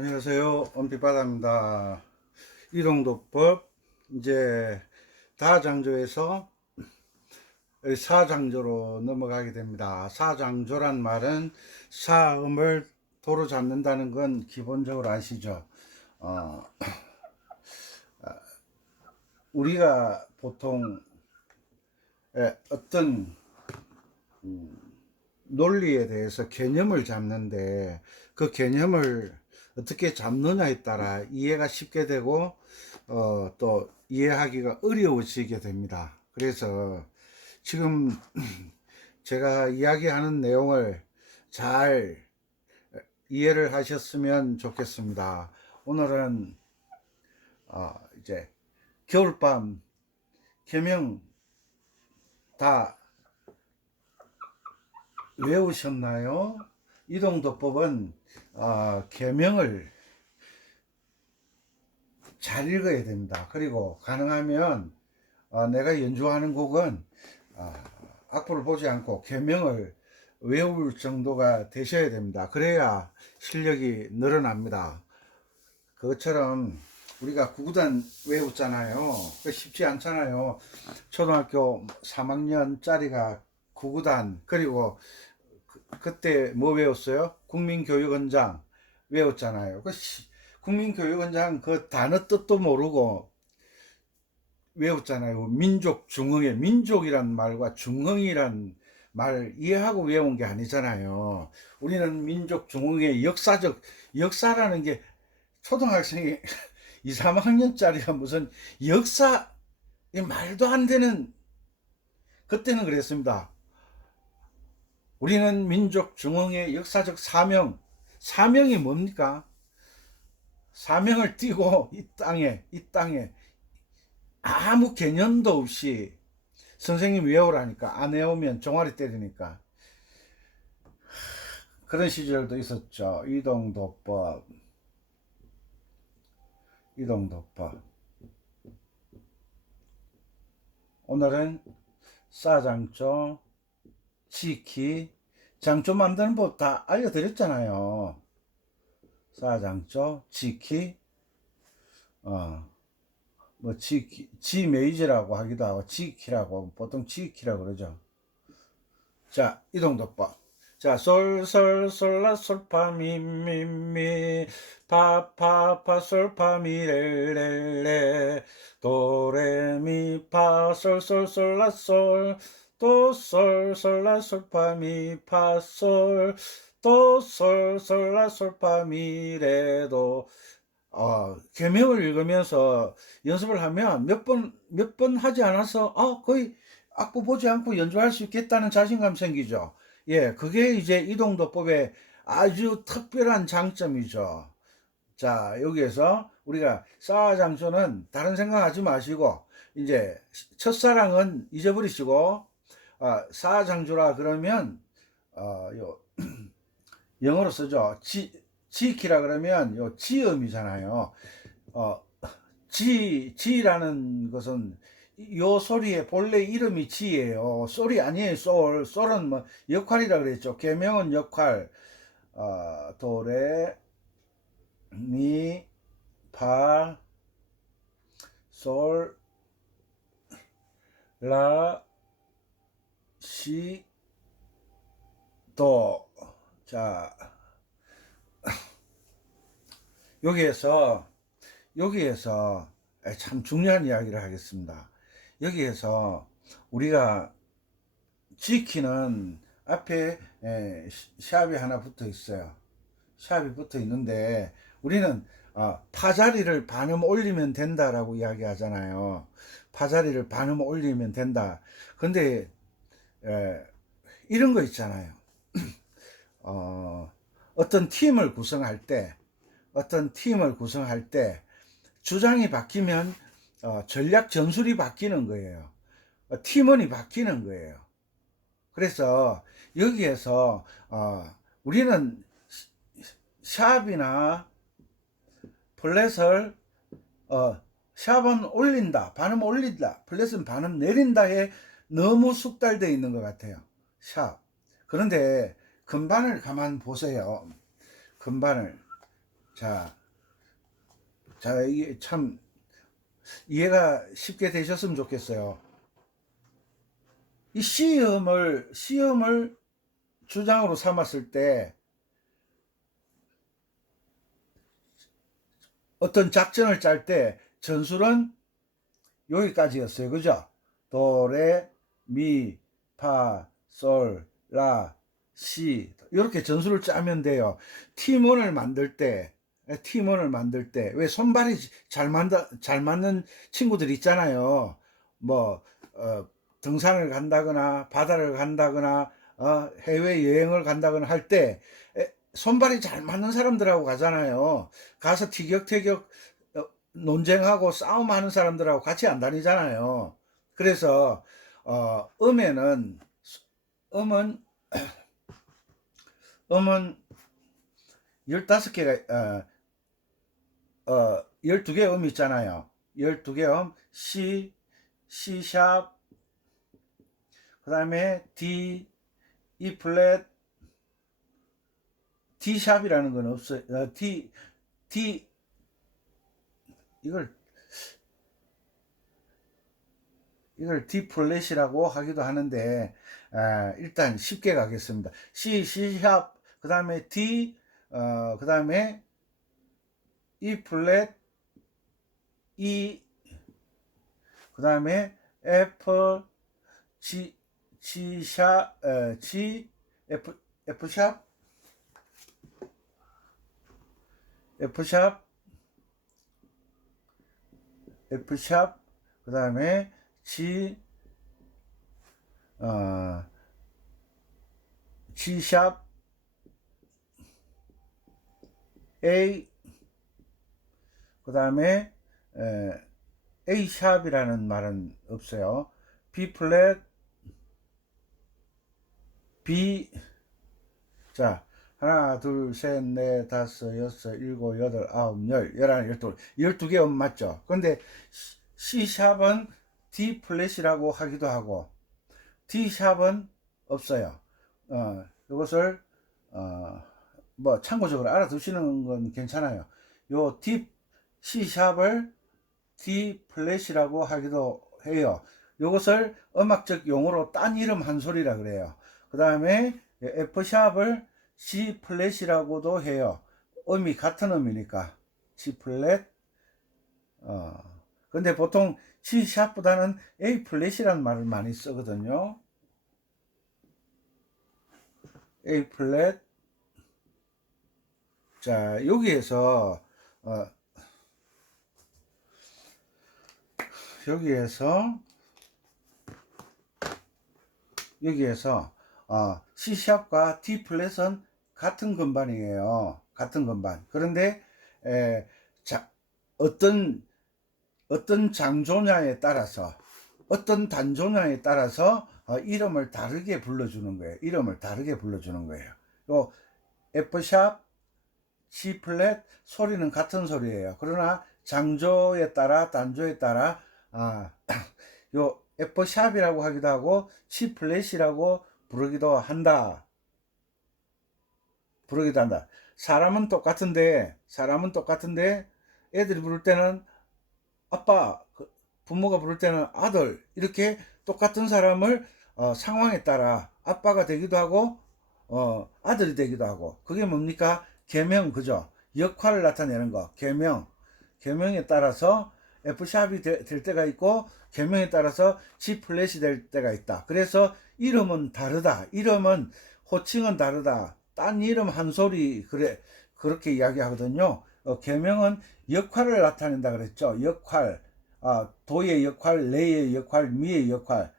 안녕하세요. 원빛바다입니다. 이동도법 이제 다장조에서 사장조로 넘어가게 됩니다. 사장조란 말은 사음을 도로 잡는다는 건 기본적으로 아시죠? 우리가 보통 어떤 논리에 대해서 개념을 잡는데 그 개념을 어떻게 잡느냐에 따라 이해가 쉽게 되고 또 이해하기가 어려워지게 됩니다. 그래서 지금 제가 이야기하는 내용을 잘 이해를 하셨으면 좋겠습니다. 오늘은 이제 겨울밤 계명 다 외우셨나요? 이동도법은 계명을 잘 읽어야 됩니다. 그리고 가능하면 내가 연주하는 곡은 악보를 보지 않고 계명을 외울 정도가 되셔야 됩니다. 그래야 실력이 늘어납니다. 그것처럼 우리가 구구단 외웠잖아요. 쉽지 않잖아요. 초등학교 3학년짜리가 구구단, 그리고 그때 뭐 외웠어요? 국민교육원장 외웠잖아요. 국민교육원장 그 단어 뜻도 모르고 외웠잖아요. 민족중흥의 민족이란 말과 중흥이란 말 이해하고 외운 게 아니잖아요. 우리는 민족중흥의 역사라는 게 초등학생이 2, 3학년짜리가 무슨 역사, 말도 안 되는, 그때는 그랬습니다. 우리는 민족 중흥의 역사적 사명이 뭡니까? 사명을 띠고 이 땅에 아무 개념도 없이 선생님 외우라니까 안 외우면 종아리 때리니까 그런 시절도 있었죠. 이동도법. 오늘은 사장조, 지키, 장조 만드는 법 다 알려드렸잖아요. 사장조, 지키, 뭐 지 메이저라고 하기도 하고 지키라고 보통 지키라고 그러죠. 자, 이동도법. 자, 솔솔솔라솔파미미미 파파파솔파미레레레 도레미파솔솔솔라솔 도솔솔라솔파미파솔 도솔솔라솔파미레도. 계명을 읽으면서 연습을 하면 몇 번 하지 않아서 거의 악보 보지 않고 연주할 수 있겠다는 자신감 생기죠. 예, 그게 이제 이동도법의 아주 특별한 장점이죠. 자, 여기에서 우리가 사장조는 다른 생각하지 마시고 이제 첫사랑은 잊어버리시고 사장조라 그러면 영어로 쓰죠. 지키라 그러면 요 지음이잖아요. 지라는 것은 요 소리의 본래 이름이 지예요. 솔이 아니에요. 솔은 뭐 역할이라 그랬죠. 계명은 역할. 도레 미 파 솔 라 시 도. 자, 여기에서 참 중요한 이야기를 하겠습니다. 여기에서 우리가 지키는 앞에 샵이 하나 붙어 있어요. 샵이 붙어 있는데 우리는 파자리를 반음 올리면 된다라고 이야기하잖아요. 파자리를 반음 올리면 된다. 근데 이런 거 있잖아요. 어떤 팀을 구성할 때 주장이 바뀌면 전략 전술이 바뀌는 거예요. 팀원이 바뀌는 거예요. 그래서 여기에서 우리는 샵이나 플랫을 샵은 올린다, 반음 올린다, 플랫은 반음 내린다에 너무 숙달되어 있는 것 같아요. 그런데 금반을 가만 보세요. 금반을 자, 이게 참 이해가 쉽게 되셨으면 좋겠어요. 이 시험을 주장으로 삼았을 때 어떤 작전을 짤 때 전술은 여기까지였어요. 그죠? 도, 레, 미, 파, 솔, 라, 시 이렇게 전술을 짜면 돼요. 팀원을 만들 때 왜 손발이 잘 맞는 친구들 있잖아요. 뭐 등산을 간다거나 바다를 간다거나 해외 여행을 간다거나 할 때 손발이 잘 맞는 사람들하고 가잖아요. 가서 티격태격 논쟁하고 싸움하는 사람들하고 같이 안 다니잖아요. 그래서 음에는 음은 음은 15개가 12개 음이 있잖아요. 12개 C, C샵, 그 다음에 D, E 플랫, D샵이라는 건 없어요. D 이걸 D 플랫이라고 하기도 하는데 일단 쉽게 가겠습니다. C샵, 그 다음에 D, 그 다음에 E 플랫, E, 그 다음에 F, G샵, F샵, F샵, 그 다음에 G샵, A, 그 다음에 A샵이라는 말은 없어요. B 플랫, B, 자, 하나, 둘, 셋, 넷, 다섯, 여섯, 일곱, 여덟, 아홉, 열, 열하나, 열둘, 12개 음 맞죠? 근데 C샵은 D 플랫이라고 하기도 하고 D샵은 없어요. 이것을 뭐 참고적으로 알아두시는 건 괜찮아요. 요 D, C샵을 D 플랫이라고 하기도 해요. 이것을 음악적 용어로 딴 이름 한 소리라 그래요. 그 다음에 F샵을 G 플랫이라고도 해요. 음이 같은 음이니까 G 플랫. 근데 보통 C 샵보다는 A 플랫이라는 말을 많이 쓰거든요. A 플랫. 자, 여기에서 C 샵과 D 플랫은 같은 건반이에요. 같은 건반. 그런데 자, 어떤 장조냐에 따라서 어떤 단조냐에 따라서 이름을 다르게 불러주는 거예요. 이름을 다르게 불러주는 거예요. 요 F샵, C 플랫 소리는 같은 소리예요. 그러나 장조에 따라 단조에 따라 요 F샵이라고 하기도 하고 C 플랫이라고 부르기도 한다. 사람은 똑같은데 애들이 부를 때는 아빠, 부모가 부를 때는 아들, 이렇게 똑같은 사람을 상황에 따라 아빠가 되기도 하고 아들이 되기도 하고, 그게 뭡니까? 계명. 그죠? 역할을 나타내는 거. 계명에 따라서 F샵이 될 때가 있고 계명에 따라서 G 플랫이 될 때가 있다. 그래서 이름은 다르다. 이름은 호칭은 다르다. 딴 이름 한 소리 그렇게 이야기하거든요. 계명은 역할을 나타낸다 그랬죠. 역할, 도의 역할, 레의 역할, 미의 역할.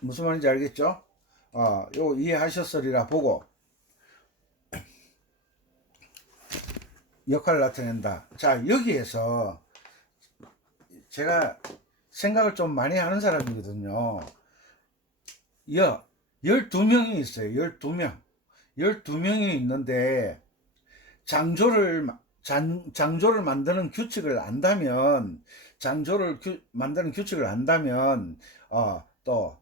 무슨 말인지 알겠죠? 요 이해하셨으리라 보고 역할을 나타낸다. 자, 여기에서 제가 생각을 좀 많이 하는 사람이거든요. 12명이 있어요. 12명. 12명이 있는데 장조를 만드는 규칙을 안다면 또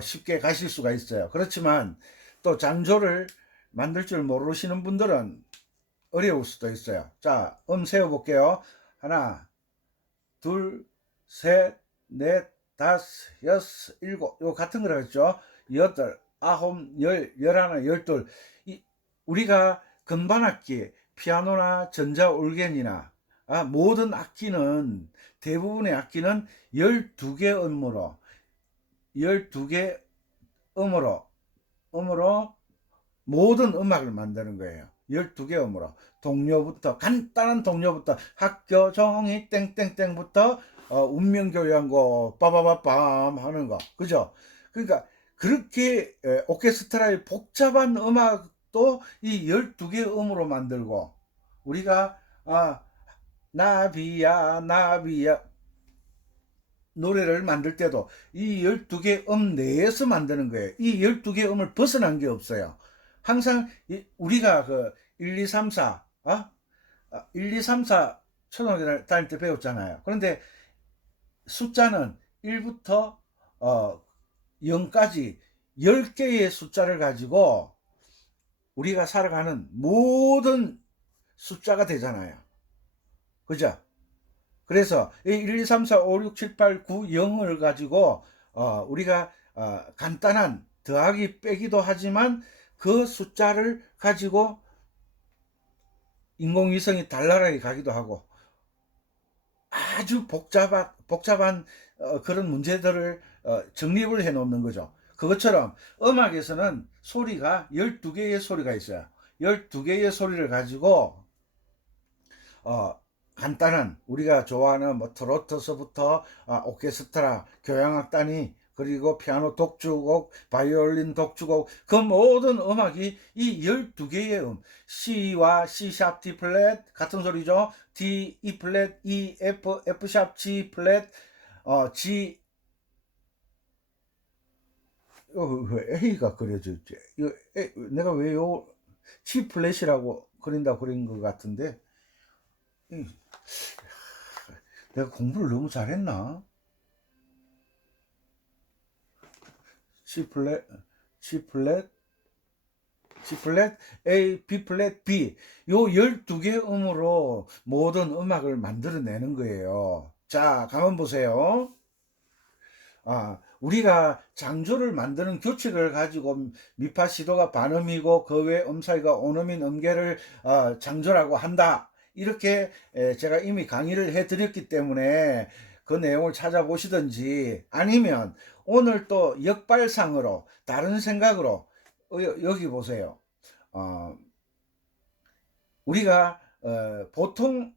쉽게 가실 수가 있어요. 그렇지만 또 장조를 만들 줄 모르시는 분들은 어려울 수도 있어요. 자, 세워 볼게요. 하나, 둘, 셋, 넷, 다섯, 여섯, 일곱. 요 같은 거라 했죠. 여덟, 아홉, 열, 열하나, 열둘. 우리가 건반악기, 피아노나 전자올겐이나 모든 악기는, 대부분의 악기는 12개 음으로 12개 음으로 모든 음악을 만드는 거예요. 12개 음으로. 동요부터, 간단한 동요부터, 학교 종이 땡땡땡부터 운명교향곡 빠바바밤 하는 거. 그죠? 그러니까 그렇게 오케스트라의 복잡한 음악도 이 12개 음으로 만들고, 우리가 나비야 나비야 노래를 만들 때도 이 12개 내에서 만드는 거예요. 이 12개 음을 벗어난 게 없어요. 항상 우리가 그 1, 2, 3, 4, 1, 2, 3, 4 초등학교 다닐 때 배웠잖아요. 그런데 숫자는 1부터 0까지 10개의 숫자를 가지고 우리가 살아가는 모든 숫자가 되잖아요. 그죠? 그래서 1, 2, 3, 4, 5, 6, 7, 8, 9, 0을 가지고 우리가 간단한 더하기 빼기도 하지만 그 숫자를 가지고 인공위성이 달나라에 가기도 하고 아주 복잡한 그런 문제들을 정립을 해 놓는 거죠. 그것처럼 음악에서는 소리가 12개의 소리가 있어요. 12개의 소리를 가지고 간단한 우리가 좋아하는 뭐 트로트서부터 오케스트라, 교향악단이, 그리고 피아노 독주곡, 바이올린 독주곡, 그 모든 음악이 이 12개의 C와 C 샵 D 플랫 같은 소리죠. D, E 플랫, E, F, F 샵 G 플랫, G, A가 그려져 있지. 이거 내가 왜 요 G 플랫이라고 그린다 그린 것 같은데, 내가 공부를 너무 잘했나? C 플랫, C 플랫, C 플랫, A, B 플랫, B. 요 12개 음으로 모든 음악을 만들어내는 거예요. 자, 가만 보세요. 우리가 장조를 만드는 규칙을 가지고 미파 시도가 반음이고 그 외 음사이가 온음인 음계를 장조라고 한다. 이렇게 제가 이미 강의를 해드렸기 때문에 그 내용을 찾아보시든지, 아니면 오늘 또 역발상으로 다른 생각으로 여기 보세요. 어, 우리가 보통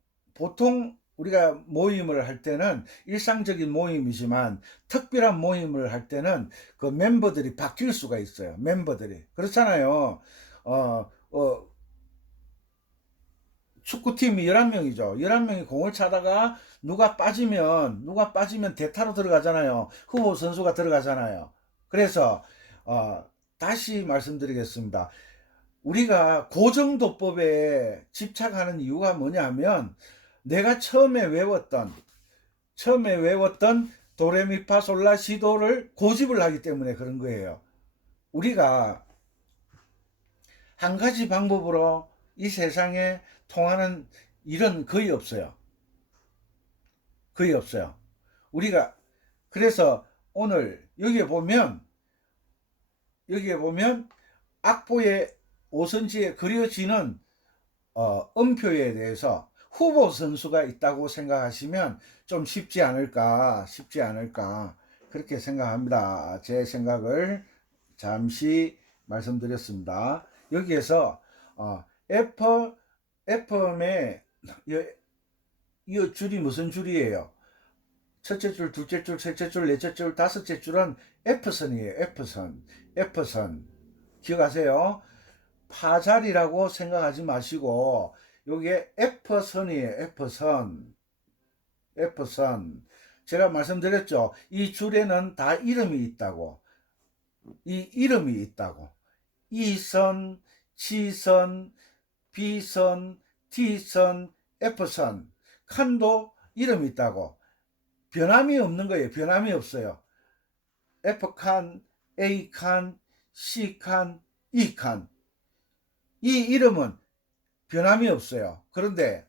우리가 모임을 할 때는 일상적인 모임이지만 특별한 모임을 할 때는 그 멤버들이 바뀔 수가 있어요. 멤버들이 그렇잖아요. 어, 어, 축구팀이 11명이죠. 11명이 공을 차다가 누가 빠지면 대타로 들어가잖아요. 후보 선수가 들어가잖아요. 그래서 다시 말씀드리겠습니다. 우리가 고정도법에 집착하는 이유가 뭐냐면, 내가 처음에 외웠던 도레미파솔라시도를 고집을 하기 때문에 그런 거예요. 우리가 한 가지 방법으로 이 세상에 통하는 일은 거의 없어요. 거의 없어요. 우리가 그래서 오늘 여기에 보면 악보의 오선지에 그려지는 음표에 대해서 후보 선수가 있다고 생각하시면 좀 쉽지 않을까 그렇게 생각합니다. 제 생각을 잠시 말씀드렸습니다. 여기에서 F음의 이 줄이 무슨 줄이에요? 첫째 줄, 둘째 줄, 셋째 줄, 넷째 줄, 다섯째 줄은 F선이에요. F선 기억하세요? 파자리라고 생각하지 마시고 요게 F선이에요. F선. 제가 말씀드렸죠. 이 줄에는 다 이름이 있다고. E선, G선, B선, T선, F선. 칸도 이름이 있다고. 변함이 없는 거예요. 변함이 없어요. F칸, A칸, C칸, E칸. 이 이름은 변함이 없어요. 그런데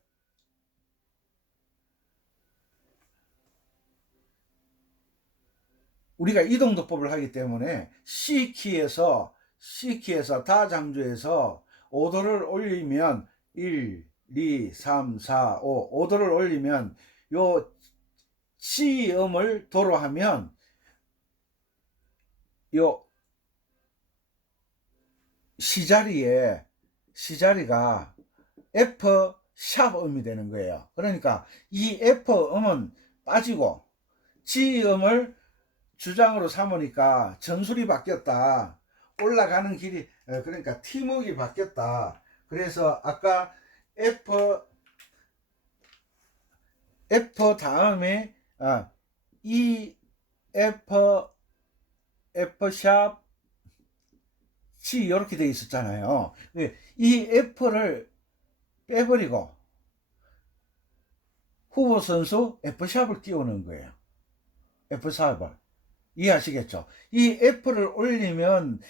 우리가 이동도법을 하기 때문에 C키에서 다장조에서 오도를 올리면 1, 2, 3, 4, 5 오도를 올리면 요 C음을 도로 하면 요 C자리가 F 샵 음이 되는 거예요. 그러니까 이 F 음은 빠지고 G 음을 주장으로 삼으니까 전술이 바뀌었다. 올라가는 길이 그러니까 팀웍이 바뀌었다. 그래서 아까 F 다음에 E F 샵 C 이렇게 돼 있었잖아요. 이 F를 빼버리고 후보 선수 F샵을 띄우는 거예요. F샵을. 이해하시겠죠? 이 F를 올리면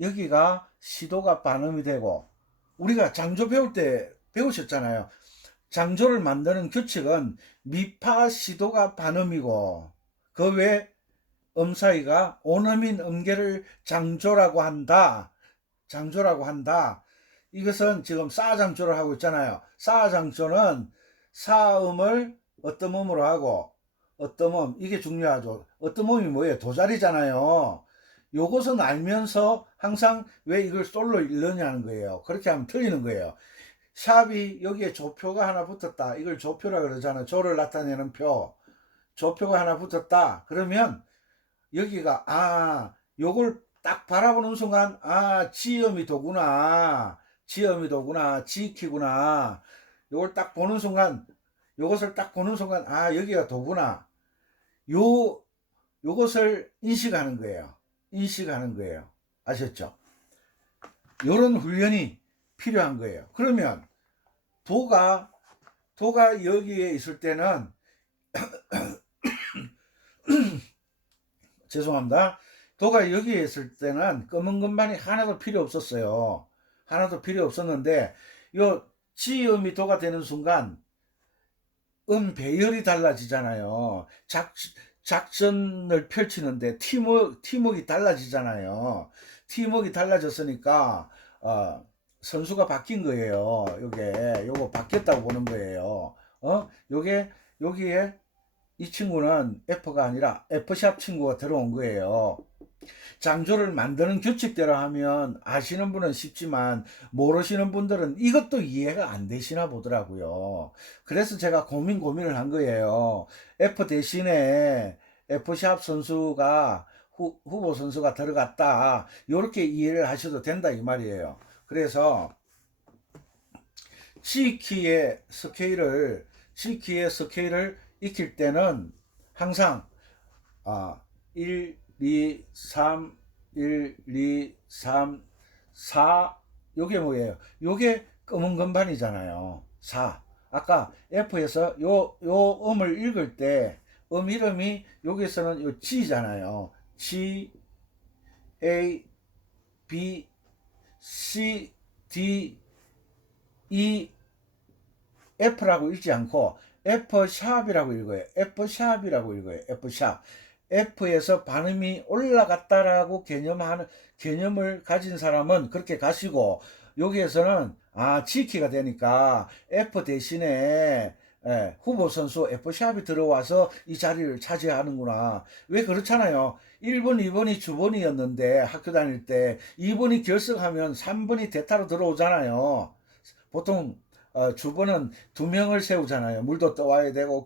여기가 시도가 반음이 되고, 우리가 장조 배울 때 배우셨잖아요. 장조를 만드는 규칙은 미파 시도가 반음이고 그 외 음사이가 온음인 음계를 장조라고 한다. 이것은 지금 싸장조를 하고 있잖아요. 싸장조는 사음을 어떤 음으로 하고 어떤 음, 이게 중요하죠. 어떤 음이 뭐예요? 도자리잖아요. 요것은 알면서 항상 왜 이걸 솔로 읽느냐는 거예요. 그렇게 하면 틀리는 거예요. 샵이 여기에 조표가 하나 붙었다. 이걸 조표라 그러잖아요. 조를 나타내는 표. 조표가 하나 붙었다. 그러면 여기가 요걸 딱 바라보는 순간 지음이 도구나. 지키구나. 요걸 딱 보는 순간, 요것을 딱 보는 순간 여기가 도구나. 요것을 인식하는 거예요. 아셨죠? 요런 훈련이 필요한 거예요. 그러면 도가 여기에 있을 때는 죄송합니다. 도가 여기에 있을 때는 검은 건반이 하나도 필요 없었어요. 하나도 필요 없었는데 요 지음이 도가 되는 순간 배열이 달라지잖아요. 작전을 펼치는데 팀웍이 달라지잖아요. 팀웍이 달라졌으니까 선수가 바뀐 거예요. 요거 바뀌었다고 보는 거예요. 여기에 이 친구는 F가 아니라 F샵 친구가 들어온 거예요. 장조를 만드는 규칙대로 하면 아시는 분은 쉽지만 모르시는 분들은 이것도 이해가 안 되시나 보더라고요. 그래서 제가 고민을 한 거예요. F 대신에 F샵 선수가 후보 선수가 들어갔다. 이렇게 이해를 하셔도 된다 이 말이에요. 그래서 G키의 스케일을 익힐 때는 항상 1, 2, 3, 1, 2, 3, 4 요게 뭐예요? 요게 검은 건반이잖아요. 4. 아까 F에서 요 음을 읽을 때 이름이 여기서는 요 G잖아요. G, A, B, C, D, E, F라고 읽지 않고 F샵이라고 읽어요. F샵. F에서 반음이 올라갔다라고 개념을 가진 사람은 그렇게 가시고, 여기에서는 G키가 되니까 F 대신에 후보 선수 F샵이 들어와서 이 자리를 차지하는구나. 왜 그렇잖아요. 1번, 2번이 주번이었는데 학교 다닐 때 2번이 결석하면 3번이 대타로 들어오잖아요. 보통 주번은 2명을 세우잖아요. 물도 떠와야 되고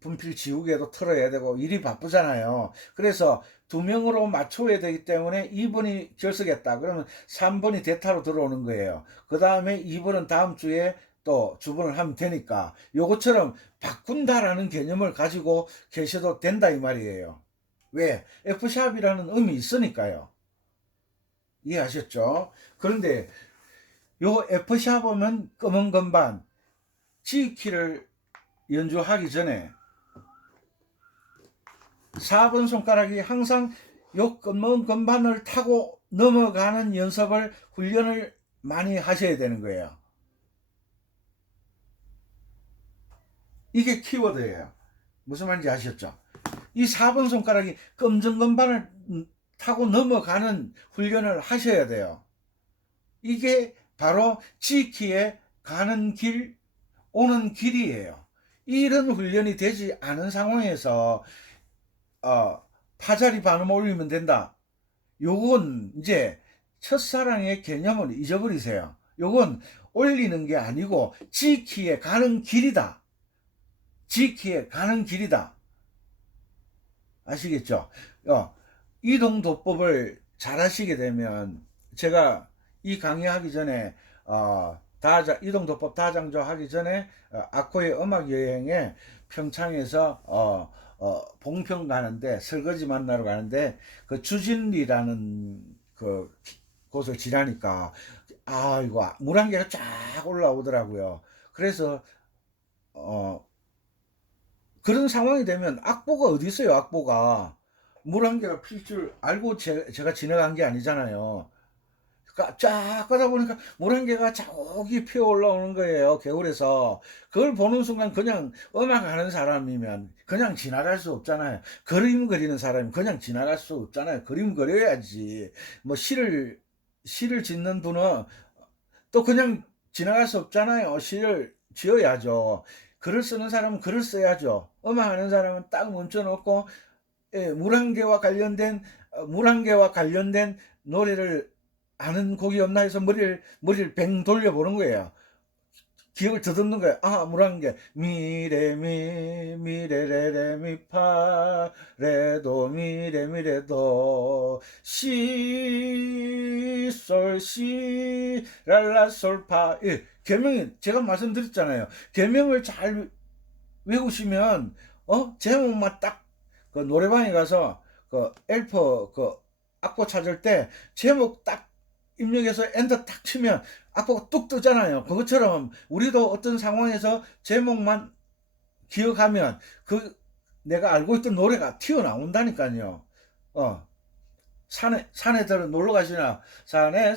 분필 지우개도 털어야 되고 일이 바쁘잖아요. 그래서 2명으로 맞춰야 되기 때문에 2번이 결석했다. 그러면 3번이 대타로 들어오는 거예요. 그 다음에 2번은 다음 주에 또 주번을 하면 되니까 요것처럼 바꾼다라는 개념을 가지고 계셔도 된다 이 말이에요. 왜? F샵이라는 음이 있으니까요. 이해하셨죠? 그런데 요 F샵은 검은 건반 G키를 연주하기 전에 4번 손가락이 항상 요 검은 건반을 타고 넘어가는 훈련을 많이 하셔야 되는 거예요. 이게 키워드예요. 무슨 말인지 아셨죠? 이 4번 손가락이 검정건반을 타고 넘어가는 훈련을 하셔야 돼요. 이게 바로 지키에 가는 길, 오는 길이에요. 이런 훈련이 되지 않은 상황에서 파자리 반음 올리면 된다. 요건 이제 첫사랑의 개념을 잊어버리세요. 요건 올리는 게 아니고 지키에 가는 길이다. 지키에 가는 길이다. 아시겠죠? 이동도법을 잘 하시게 되면, 제가 이 강의하기 전에 이동도법 다장조 하기 전에 아코의 음악여행에 평창에서 봉평 가는데, 설거지 만나러 가는데 그 주진리라는 그 곳을 지나니까 이거 물 한 개가 쫙 올라오더라고요. 그래서 그런 상황이 되면 악보가 어디 있어요, 악보가. 물 한 개가 필 줄 알고 제가 지나간 게 아니잖아요. 그러니까 쫙 가다 보니까 물 한 개가 저기 피어 올라오는 거예요, 개울에서. 그걸 보는 순간 그냥 음악하는 사람이면 그냥 지나갈 수 없잖아요. 그림 그리는 사람이 그냥 지나갈 수 없잖아요. 그림 그려야지. 뭐 시를 짓는 분은 또 그냥 지나갈 수 없잖아요. 시를 지어야죠. 글을 쓰는 사람은 글을 써야죠. 음악하는 사람은 딱 멈춰놓고 물안개와 관련된 노래를 아는 곡이 없나 해서 머리를 뱅 돌려보는 거예요. 기억을 더듬는 거예요. 물안개 미레미 미레레레미 레도 미레미레도 시솔시 랄라솔파. 계명이 제가 말씀드렸잖아요. 계명을 잘 외우시면 제목만 딱 그 노래방에 가서 그 엘퍼 그 악보 찾을 때 제목 딱 입력해서 엔터 딱 치면 악보가 뚝 뜨잖아요. 그것처럼 우리도 어떤 상황에서 제목만 기억하면 그 내가 알고 있던 노래가 튀어나온다니까요. 산에 들어 놀러 가시나. 산에는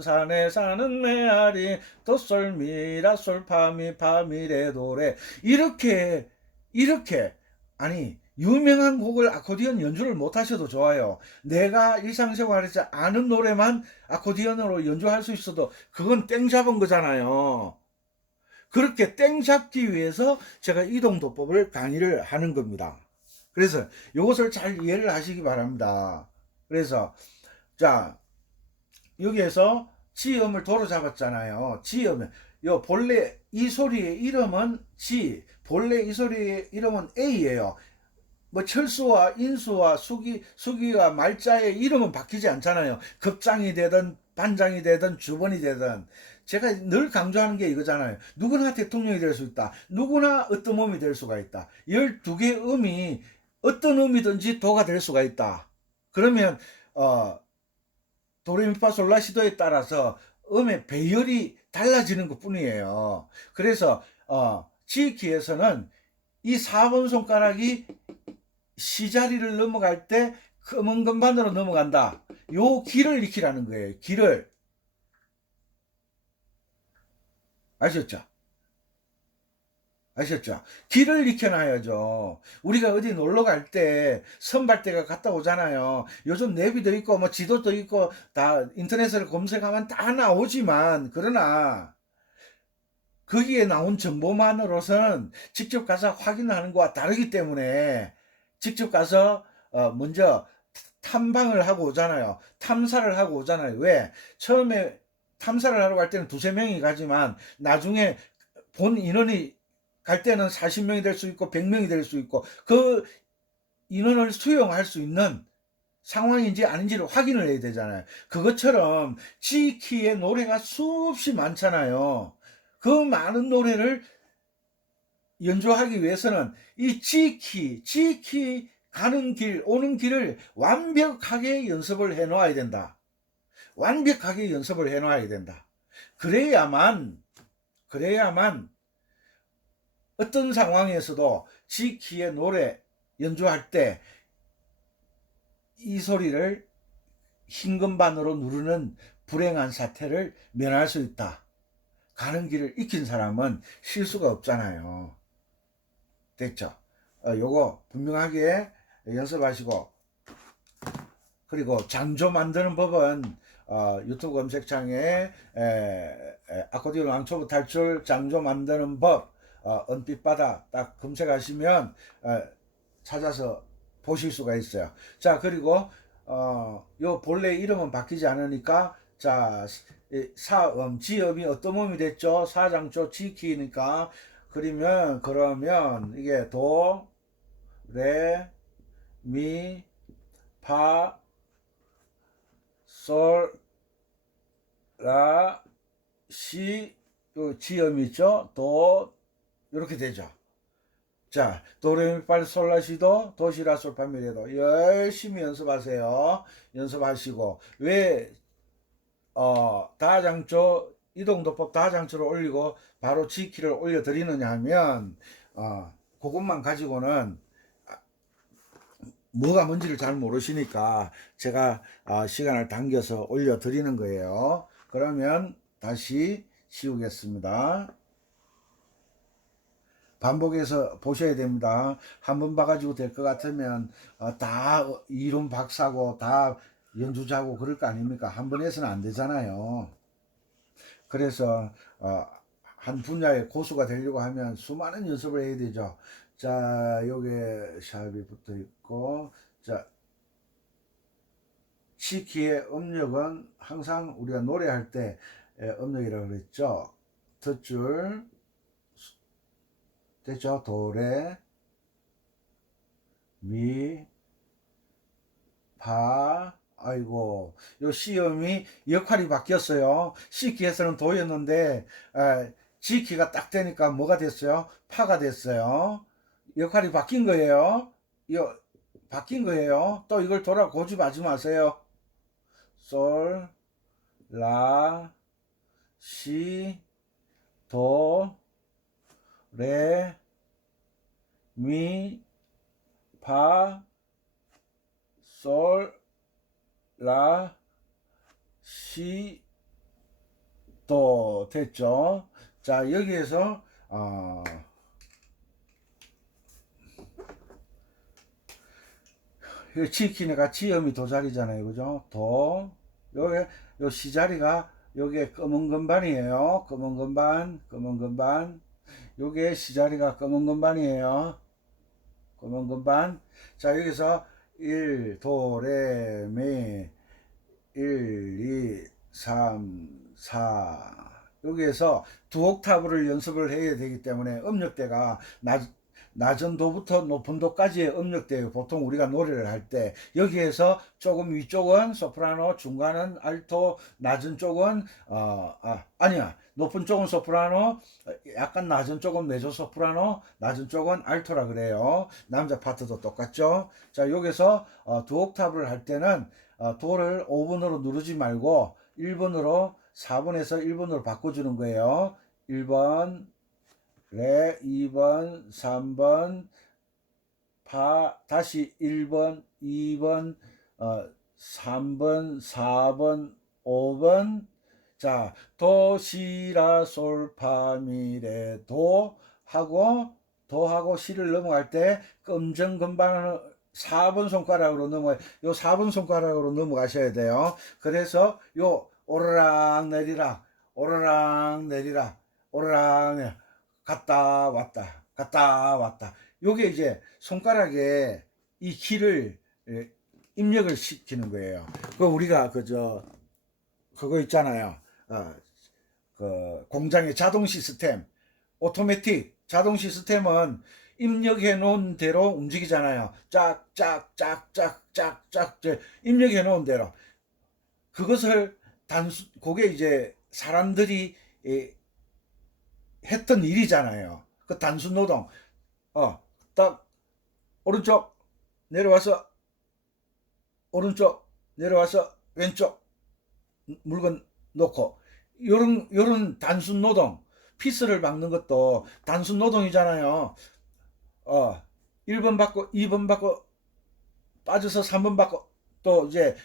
산에 사는 메아리 도솔미라 솔파미 파미레 도레. 이렇게 아니 유명한 곡을 아코디언 연주를 못 하셔도 좋아요. 내가 일상생활에서 아는 노래만 아코디언으로 연주할 수 있어도 그건 땡 잡은 거잖아요. 그렇게 땡 잡기 위해서 제가 이동도법을 강의를 하는 겁니다. 그래서 이것을 잘 이해를 하시기 바랍니다. 그래서 자, 여기에서 지음을 도로 잡았잖아요. 지음, 본래 이 소리의 이름은 G, 본래 이 소리의 이름은 A예요. 뭐 철수와 인수와 수기와 말자의 이름은 바뀌지 않잖아요. 급장이 되든 반장이 되든 주번이 되든. 제가 늘 강조하는 게 이거잖아요. 누구나 대통령이 될 수 있다. 누구나 어떤 몸이 될 수가 있다. 12개의 음이 어떤 음이든지 도가 될 수가 있다. 그러면 도레미파솔라시도에 따라서 음의 배열이 달라지는 것 뿐이에요. 그래서 지키에서는 이 4번 손가락이 시자리를 넘어갈 때 검은 건반으로 넘어간다. 요 길을 익히라는 거예요. 길을. 아셨죠? 길을 익혀놔야죠. 우리가 어디 놀러 갈 때 선발대가 갔다 오잖아요. 요즘 내비도 있고 뭐 지도도 있고 다 인터넷을 검색하면 다 나오지만, 그러나 거기에 나온 정보만으로는 직접 가서 확인하는 것과 다르기 때문에 직접 가서 먼저 탐방을 하고 오잖아요. 탐사를 하고 오잖아요. 왜? 처음에 탐사를 하러 갈 때는 두세 명이 가지만 나중에 본 인원이 갈 때는 40명이 될 수 있고 100명이 될 수 있고, 그 인원을 수용할 수 있는 상황인지 아닌지를 확인을 해야 되잖아요. 그것처럼 지키의 노래가 수없이 많잖아요. 그 많은 노래를 연주하기 위해서는 이 지키 가는 길, 오는 길을 완벽하게 연습을 해 놓아야 된다. 완벽하게 연습을 해 놓아야 된다. 그래야만 어떤 상황에서도 지키의 노래 연주할 때 이 소리를 흰 건반으로 누르는 불행한 사태를 면할 수 있다. 가는 길을 익힌 사람은 실수가 없잖아요. 됐죠? 요거 분명하게 연습하시고, 그리고 장조 만드는 법은 유튜브 검색창에 아코디언 왕초보 탈출 장조 만드는 법 은빛바다 딱 검색하시면 찾아서 보실 수가 있어요. 자, 그리고 요 본래 이름은 바뀌지 않으니까, 자, 지음이 어떤 음이 됐죠? 사장조 지키니까. 그러면 이게 도, 레, 미, 파, 솔, 라, 시, 요 지음이 있죠? 도, 이렇게 되죠. 자, 도레미파솔라시도 도시라솔파미레도 열심히 연습하세요. 연습하시고, 왜 다장조 이동도법 다장조를 올리고 바로 지키를 올려드리느냐 하면 그것만 가지고는 뭐가 뭔지를 잘 모르시니까 제가 시간을 당겨서 올려드리는 거예요. 그러면 다시 씌우겠습니다. 반복해서 보셔야 됩니다. 한 번 봐가지고 될 것 같으면 다 이론 박사고 다 연주자고 그럴 거 아닙니까? 한 번 해서는 안 되잖아요. 그래서 한 분야의 고수가 되려고 하면 수많은 연습을 해야 되죠. 자, 요게 샵이 붙어 있고, 자, 시키의 음력은 항상 우리가 노래할 때 음력이라고 그랬죠. 덧줄 됐죠? 도레, 미, 파, 아이고, 요 시음이 역할이 바뀌었어요. 시키에서는 도였는데, 지키가 딱 되니까 뭐가 됐어요? 파가 됐어요. 역할이 바뀐 거예요. 바뀐 거예요. 또 이걸 돌아 고집하지 마세요. 솔, 라, 시, 도, 레, 미, 파, 솔, 라, 시, 도 됐죠? 자, 여기에서 지키니까 지음이 도자리잖아요, 그죠? 도, 요게 요 시자리가 요게 검은 건반이에요. 검은 건반, 검은 건반. 요게 시자리가 검은 건반이에요. 검은 건반. 자, 여기서 1, 도, 레, 미, 1, 2, 3, 4. 여기에서 두 옥타브를 연습을 해야 되기 때문에 음역대가 낮은 도부터 높은 도까지의 음역대예요. 보통 우리가 노래를 할 때 여기에서 조금 위쪽은 소프라노, 중간은 알토, 낮은 쪽은 아니야, 높은 쪽은 소프라노, 약간 낮은 쪽은 메조 소프라노, 낮은 쪽은 알토라 그래요. 남자 파트도 똑같죠. 자, 여기서 두 옥타브를 할 때는 도를 5번으로 누르지 말고 1번으로 4번에서 1번으로 바꿔주는 거예요. 1번 레, 2번, 3번, 파, 다시 1번, 2번, 3번, 4번, 5번. 자, 도, 시, 라, 솔, 파, 미, 레, 도 하고 시를 넘어갈 때 검정 건반을 4번 손가락으로 넘어요. 요 4번 손가락으로 넘어가셔야 돼요. 그래서 요 오르락 내리락, 오르락 내리락, 오르락 내리락. 갔다 왔다 갔다 왔다, 요게 이제 손가락에 이 키를 입력을 시키는 거예요. 그 우리가 그거 있잖아요. 그 공장의 자동 시스템, 오토매틱 자동 시스템은 입력해 놓은 대로 움직이잖아요. 짝짝짝짝짝짝 입력해 놓은 대로. 그것을 그게 이제 사람들이 했던 일이잖아요. 그 단순 노동. 딱 오른쪽 내려와서 오른쪽 내려와서 왼쪽 물건 놓고, 요런 단순 노동, 피스를 박는 것도 단순 노동이잖아요. 1번 받고 2번 받고 빠져서 3번 받고 또 이제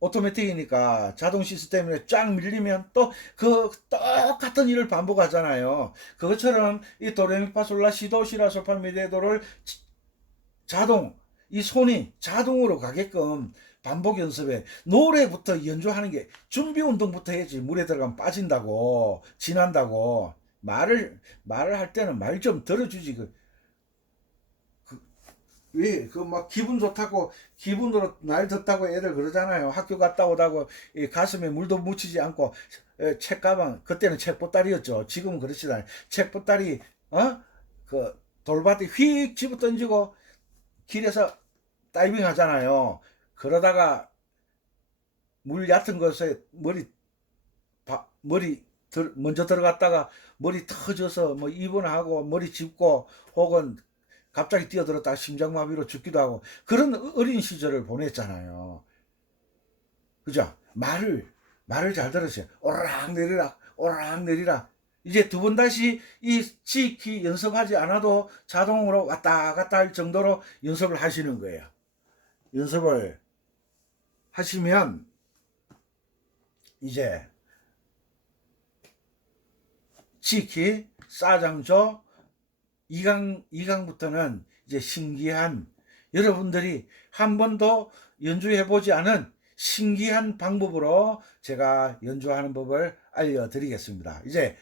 오토매틱이니까 자동 시스템에 쫙 밀리면 또 그 똑같은 일을 반복하잖아요. 그것처럼 이 도레미파솔라 시도 시라솔파 미레도를 자동, 이 손이 자동으로 가게끔 반복 연습에 노래부터 연주하는 게 준비 운동부터 해야지. 물에 들어가면 빠진다고 진한다고. 말을 할 때는 말 좀 들어주지. 왜 그 막 기분 좋다고 기분으로 날 덥다고 애들 그러잖아요. 학교 갔다 오다고 이 가슴에 물도 묻히지 않고 책가방, 그때는 책보따리였죠. 지금은 그렇지 않아요. 책보따리, 그 돌밭에 휙 집어 던지고 길에서 다이빙 하잖아요. 그러다가 물 얕은 곳에 머리 먼저 들어갔다가 머리 터져서 뭐 입원하고 머리 짚고 혹은 갑자기 뛰어들었다가 심장마비로 죽기도 하고 그런 어린 시절을 보냈잖아요. 그죠? 말을 잘 들으세요. 오르락 내리락 오르락 내리락. 이제 두 번 다시 이 지키 연습하지 않아도 자동으로 왔다 갔다 할 정도로 연습을 하시는 거예요. 연습을 하시면 이제 지키 사장조 2강부터는 이제 신기한, 여러분들이 한 번도 연주해 보지 않은 신기한 방법으로 제가 연주하는 법을 알려드리겠습니다. 이제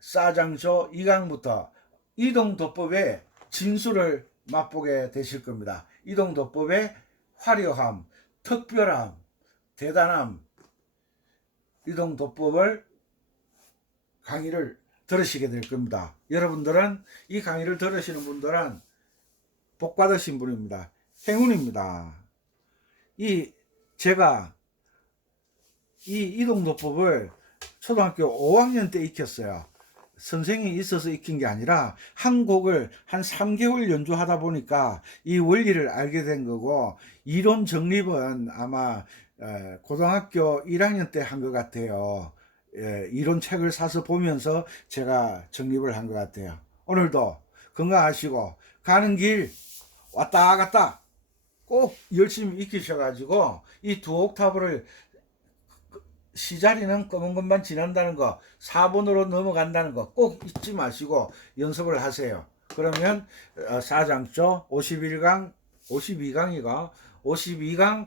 사장조 2강부터 이동도법의 진수를 맛보게 되실 겁니다. 이동도법의 화려함, 특별함, 대단함, 이동도법을 강의를 들으시게 될 겁니다. 여러분들은 이 강의를 들으시는 분들은 복 받으신 분입니다. 행운입니다. 제가 이 이동도법을 초등학교 5학년 때 익혔어요. 선생이 있어서 익힌 게 아니라 한 곡을 한 3개월 연주하다 보니까 이 원리를 알게 된 거고, 이론 정립은 아마 고등학교 1학년 때 한 것 같아요. 이론 책을 사서 보면서 제가 정립을 한 것 같아요. 오늘도 건강하시고 가는 길 왔다 갔다 꼭 열심히 익히셔가지고 이 두 옥타브를, 시자리는 검은 것만 지난다는 거, 4번으로 넘어간다는 거 꼭 잊지 마시고 연습을 하세요. 그러면 사장조 51강, 52강이가 52강,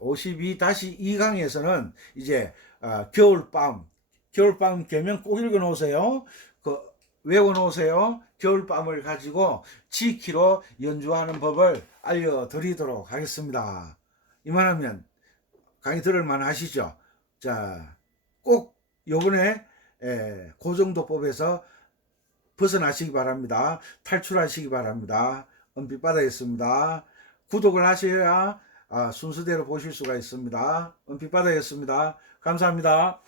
52-2강에서는 이제 겨울밤 개명 꼭 읽어 놓으세요. 외워 놓으세요. 겨울밤을 가지고 지키로 연주하는 법을 알려드리도록 하겠습니다. 이만하면 강의 들을 만 하시죠? 자, 꼭 요번에 고정도법에서 벗어나시기 바랍니다. 탈출하시기 바랍니다. 은빛바다였습니다. 구독을 하셔야 순서대로 보실 수가 있습니다. 은빛바다였습니다. 감사합니다.